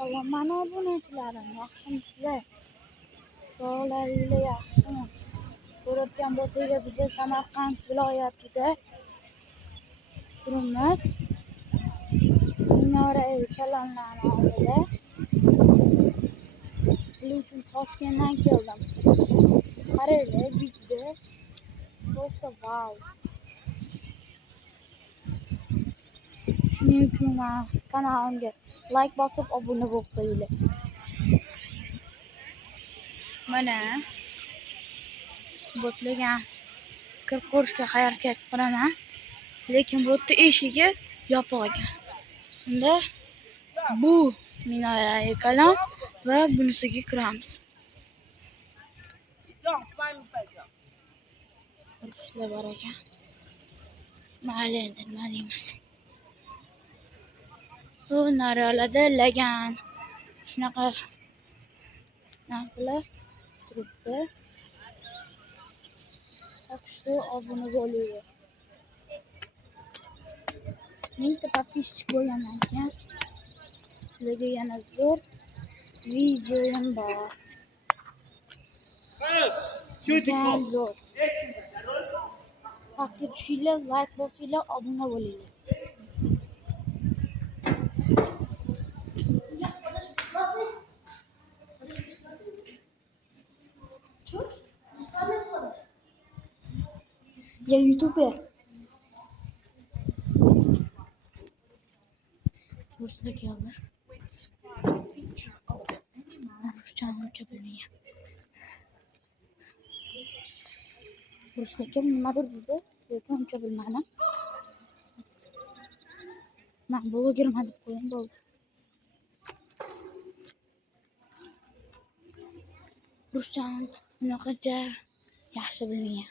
Salom mana obunachilarim, yaxshimisizlar? Sog'lig'inglar yaxshimi? Ko'rayotgan bo'lsanglar, biz Samarqand viloyatida turibmiz. Minora-yu kalonlarni oldida. Sizlar uchun Toshkentdan keldim. Qaranglar, video просто vau. Shuning uchun kanalimga like bosib obuna bo'lib qo'yinglar. Mana botlagan kirib ko'rishga harakat qilaman, lekin botni eshigi yopiq ekan. Unda bu minora-yu kalon va bunisiga kiramiz. Ruslar bor ekan. Mayli endi nima deymiz. Bu naryolarda lagan shunaqa narsalar turibdi. Takshto obuna bo'linglar. Mingta подписчик bo'lgandan keyin sizlarga yana zo'r videoyim bor. Juda zo'r. Pastga tushinglar, like bosinglar, obuna bo'linglar. Я ютубер. Ruslar keldi. Ruscha bilmayman. Ruslarga nimadir dedi, lekin uncha bilmadim. Men blogerman deb qo'ydim bo'ldi. Ruscha bunaqacha yaxshi bilmayman.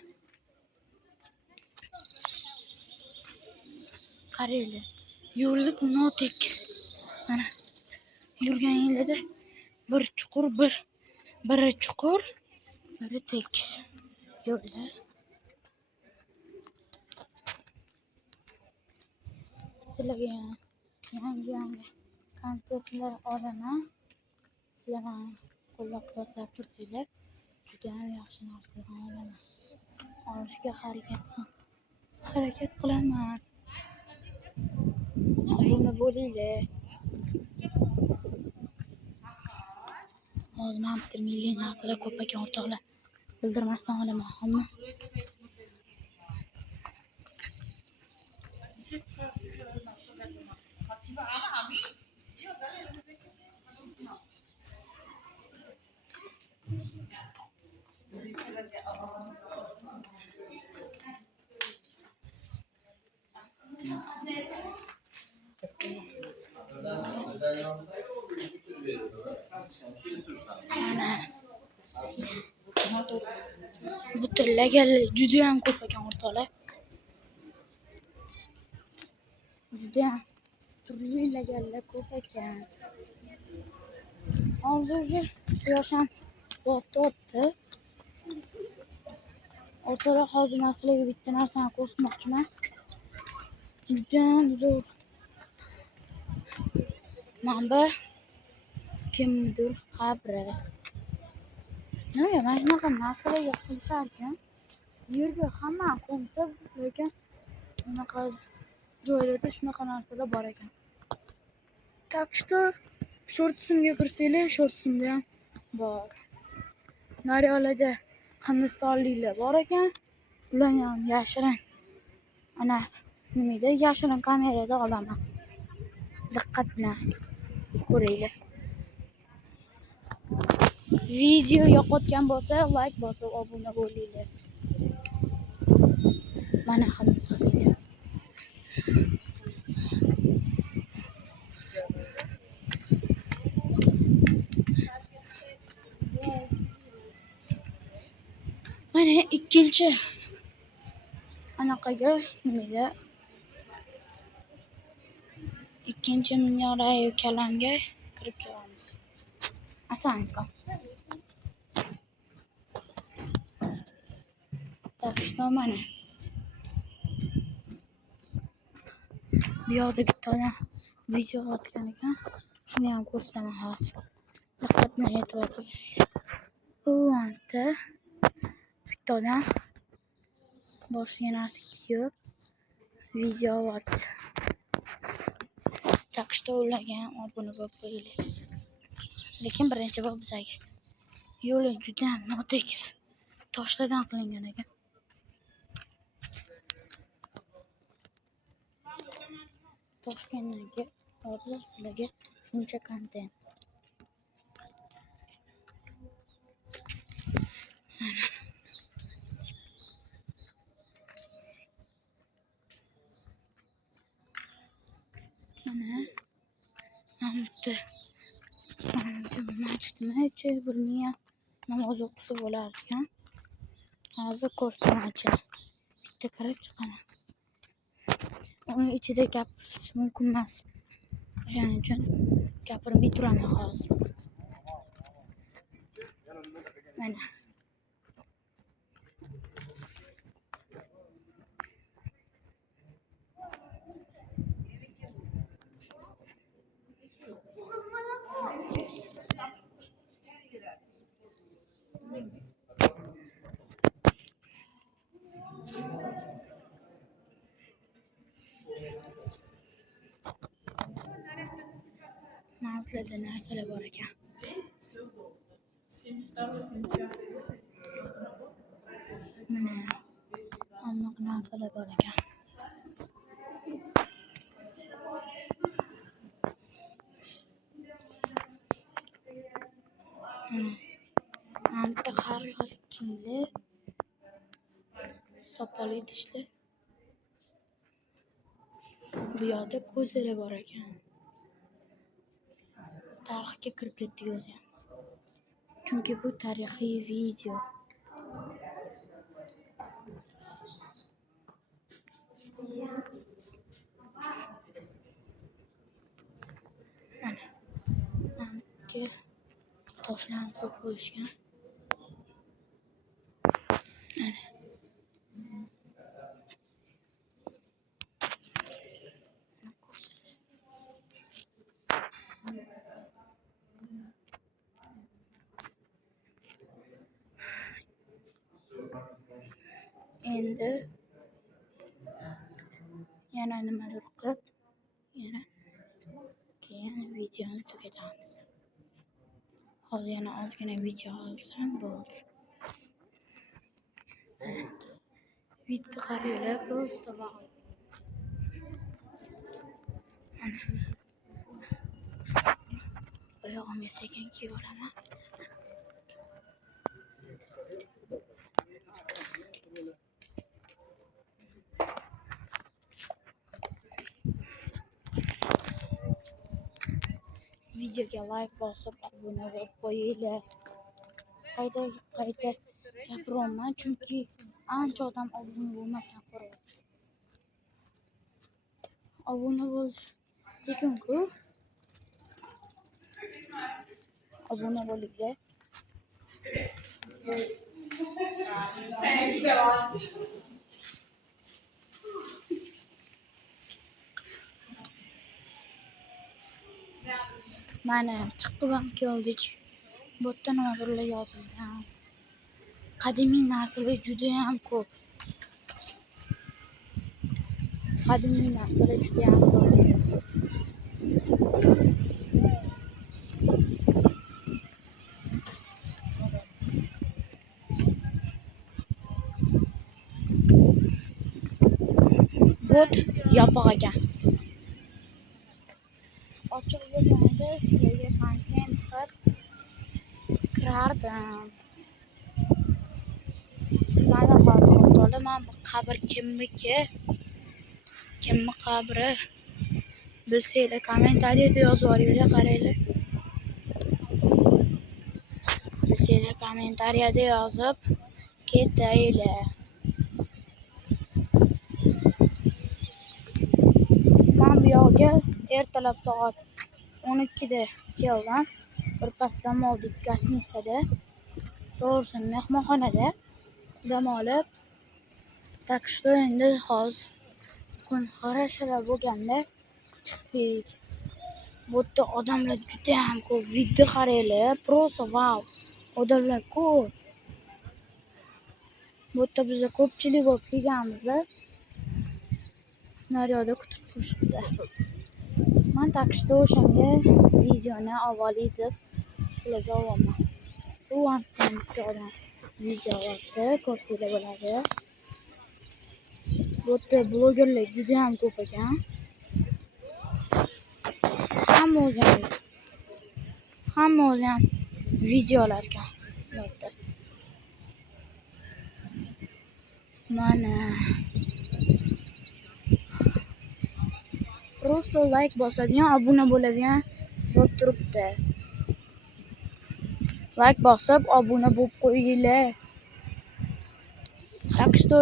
Qaranglar, yo'llik notekis. Mana yurganinglarda bir chuqur, biri chuqur, biri tekis yo'llar. Sizlarga yangi kontentlar olaman. Sizlar meni qo'llab-quvvatlab tursanglar, juda ham yaxshi narsalar olaman. Olishga harakat qilaman. Obuna bo'linglar. Hozir men bitta milliy narsalar ko'p ekan o'rtoqlar. Bildirmasdan olaman, hamma. Bu laganlar juda ham ko'p ekan o'rtoqlar. Juda ham turli laganlar ko'p ekan. Hozir quyosh ham botdi. O'rtoqlar, hozir men sizlarga bitta narsani ko'rsatmoqchiman. Juda ham zo'r. Mana kimdir qabri. Nega mana shunaqa narsalarga qilishar ekan? Yerga hamma qo'nsa, lekin bunaqa joylarda shunaqa narsalar bor ekan. Takshto shortsimga kirsanglar, shortsimda ham bor. Naryolarda hindistonliklar bor ekan. Ular ham yashirin. Ana nimada yashirin kamerada olaman. Diqqat bilan ko'ringlar. Video yoqayotgan bo'lsa, like bosib obuna bo'linglar. Mana hindistonliklar. Mana ikkinchi anaqaga nimada ikkinchi minora-yu kalonga kirib kelamiz. Asanko. Takshto mana. Bu yoqda bitta odam video otgan ekan. Shuni ham ko'rsataman hozir. Diqqat bilan e'tibor bering. U anta bitta odam boshiga narsa kiyib video olyapti. Tak что ularga ham obuna bo'lib qo'yinglar. Lekin birinchi bor bizga yo'li juda ham notekis toshlardan qilingan ekan. Toshkandan keyin hozir sizlarga shuncha kontent. Mana bitta masjidmi bilmayman, namoz o'qisa bo'lar ekan. Hozir ko'rsatmoqchi. Bitta kirib chiqaman. Uni ichida gapirish mumkin emas. O'shaning uchun gapirmay turaman hozir. Mana mantlarda narsalar bor ekan. Mana hamma narsalar bor ekan. Anta har xil kiyimli sopol idishli. Bu yoqda ko'zalar bor ekan. Tarixga kirib ketdik o'zi ham. Chunki bu tarixiy video. Mana anta toshlarni qo'yib qo'yishgan. Mana endi yana nimadir qilib, yana keyin videoni tugatamiz. Hozir yana ozgina video olsam bo'ldi. Bitta qaranglar, просто wow. Oyog'imga sekin kiyib olaman. Videoga like bosib, obuna bo'lib qo'yinglar. Qayta gapiryapman, chunki ancha odam obuna bo'lmasdan ko'ryapti. Obuna bo'lish tekin-ku. Obuna bo'linglar. Mana chiqib ham keldik. Bu yerda nimadirlar yozilgan. Qadimiy narsalar juda ham ko'p. Bot yopiq ekan. Ochiq bo'lganda sizlarga kontent qilib kirardim. Mana hozir o'rtolaman, bu qabr kimniki? Kimni qabri? Bilsanglar kommentariyada yozib yuboringlar, qaranglar. Bilsanglar kommentariyada yozib ketaylar. Men bu yoqqa ertalab soat 12da keldim. Birpas dam oldik Gasnitsada. To'g'risi mehmonxonada dam olib. Tak что endi hozir kun qarashalar bo'lganda chiqdik. Bu yerda odamlar juda ham ko'p. Video qaranglar, просто vau. Odamlar ko'p. Bu yerda biz ko'pchilik bo'lib kelganmiz. Naryoqda kutib turishibdi. Men так что o'shanga videoni avvaliy deb sizlarga olaman. Bu vaqtdan odam video oldi, ko'rsanglar bo'ladi. Bu yerda blogerlar juda ham ko'p ekan. Hamma o'zi ham videolar ekan bu yerda. Mana просто like bosadigan, obuna bo'ladigan bo'lib turibdi. Like bosib, obuna bo'lib qo'yinglar. Так что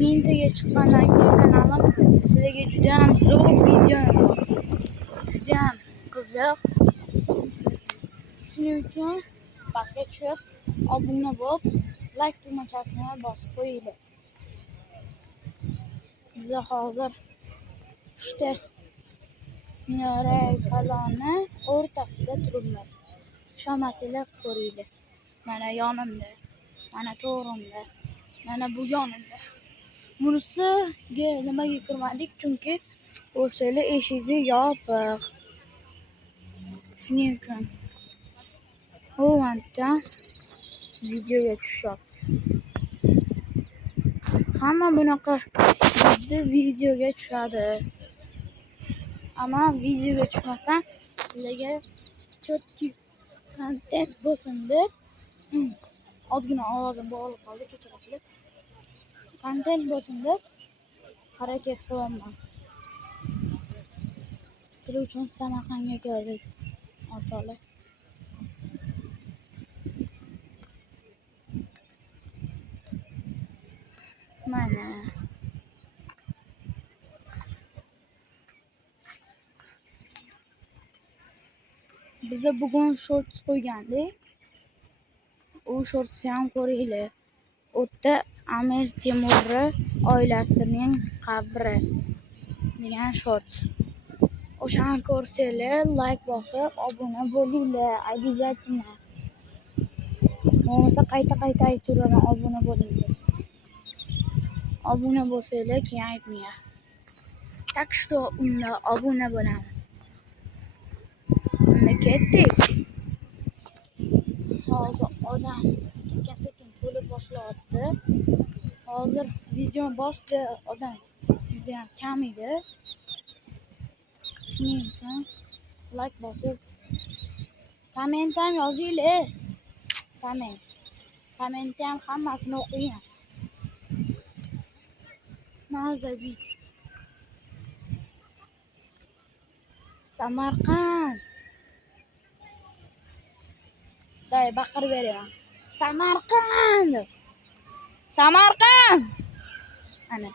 mintaga chiqqandan keyin kanalim sizlarga juda ham zo'r video bor. Juda ham qiziq. Shuning uchun pastga tushib, obuna bo'lib, like tugmachasini bosib qo'yinglar. Biz hozir işte minora kaloni o'rtasida turibmiz. Ishonmasanglar ko'ringlar. Mana yonimda, mana to'g'rimda, mana bu yonimda. Bunisiga nimaga kirmadik? Chunki o'shalar eshigi yopiq. Shuning uchun u vaqtdan videoga tushyapti. Hamma bunaqa videoga tushadi. Ammo videoga tushmasdan sizlarga chotki kontent bo'lsin deb ozgina ovozim bo'g'ilib qoldi, kechirasizlar. Kontent bo'lsin deb harakat qilyapman. Sizlar uchun Samarqandga keldik. Ortiqlar. Mana biz bugun shorts qo'ygandik. U shortsni ham ko'ringlar. O'tda Amir Temur oilasining qabri degan shorts. O'shani ko'rsanglar, like bosib, obuna bo'linglar, обязательно. Bo'lmasa qayta aytiraman, obuna bo'ling deb. Obuna bo'lsanglar, keyin aytmayman. Так что unda obuna bo'lamiz. Unda ketdik. Hozir odam sekin to'lib boshlayapti. Hozir video boshida odam juda ham kam edi. Shuning uchun like bosib, komment ham yozinglar. Komment ham hammasini o'qiyman. Mazabit. Samarqand. Day baqirib beraman. Samarqand. Ana,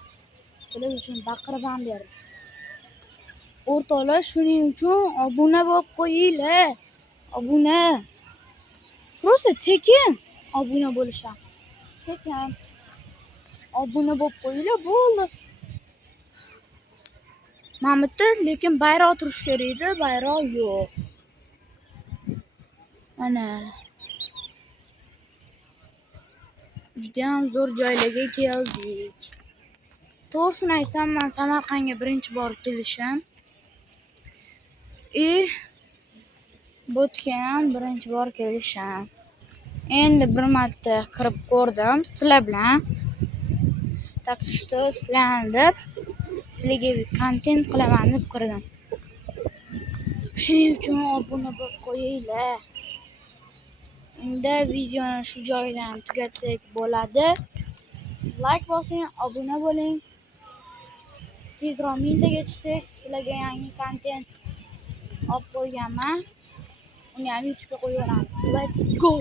sizlar uchun baqirib ham berdim. O'rtoqlar, shuning uchun obuna bo'lib qo'yinglar. Obuna. Просто tekin obuna bo'lisham. Tekin obuna bo'lib qo'yinglar, bo'ldi. Mana bu yerda lekin bayroq turish kerak edi, bayroq yo'q. Mana juda ham zo'r joylarga keldik. To'g'risini aytsam, men Samarqandga birinchi bor kelishim. Bo'tga ham birinchi bor kelishim. Endi bir marta kirib ko'rdim sizlar bilan. Так что sizlarni deb sizlarga kontent qilaman deb kirdim. Shuning uchun obuna bo'lib qo'yinglar. Unda videoni shu joydan tugatsak bo'ladi. Like bosing, obuna bo'ling. Tezroq mintaga chiqsak, sizlarga yangi kontent olib qo'yganman. Uni ham YouTube'ga qo'yaveramiz. Let's go.